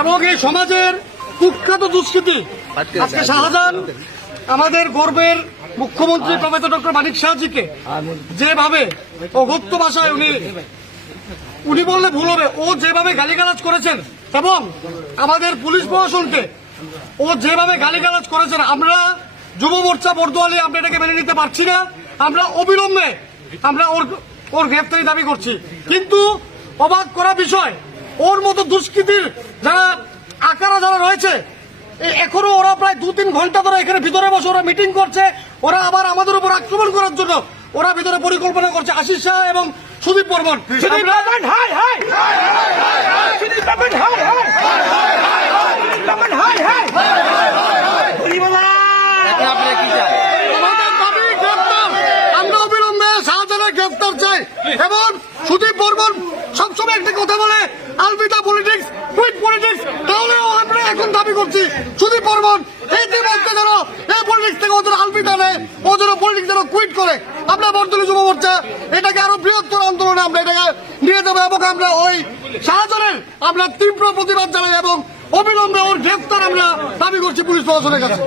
এবং এই সমাজের কুখ্যাত দুষ্কৃতি আজকে শাহজাহান আমাদের গর্বের মুখ্যমন্ত্রী প্রফেসর ডক্টর মানিক শাহজিকে যেভাবে অগত্য ভাষায় উনি উনি বললে ভুল হবে ও যেভাবে গালিগালাজ করেছেন এবং আমাদের পুলিশ প্রশাসনকে ও যেভাবে গালিগালাজ করেছেন আমরা যুব মোর্চা বর্দোয়ালি আমরা এটাকে মেনে নিতে পারছি না আমরা অবিলম্বে আমরা ওর ওর গ্রেফতারি দাবি করছি। কিন্তু অবাক করা বিষয় ওর মতো দুষ্কৃতির যারা আকারা যারা রয়েছে এ- এখনও ওরা প্রায় দু তিন ঘণ্টা ধরে এখানে ভিতরে বসে ওরা মিটিং করছে ওরা আবার আমাদের উপর আক্রমণ করার জন্য ওরা ভিতরে পরিকল্পনা করছে আশিস শাহ এবং সুদীপ বর্মন সুদীপ বর্মন হাই হাই সুদীপ বর্মন হাই হাই বর্মন হাই হাই এখন আপনারা কি চান আমাদের দাবি গ্রেফতার আমরা অবিলম্বে শাহজাহানের গ্রেফতার চাই এবং সুদীপ বর্মন সবসময় একটা কথা বলে আলবিদা পলিটিক্স কুইট পলিটিক্স তাহলেও আমরা এখন দাবি করছি। সুদীপ বর্মন ইতিমধ্যে যেন এই পলিটিক্স থেকে ওদের আলপিটা নেয় ও যেন পলিটিক্স যেন কুইট করে। আমরা বর্তমানে যুব মোর্চা, এটাকে আরও বৃহত্তর আন্দোলনে আমরা এটাকে নিয়ে যাব এবং আমরা ওই শাহজাহানের আমরা তীব্র প্রতিবাদ জানাই এবং অবিলম্বে ওর গ্রেফতার আমরা দাবি করছি পুলিশ প্রশাসনের কাছে।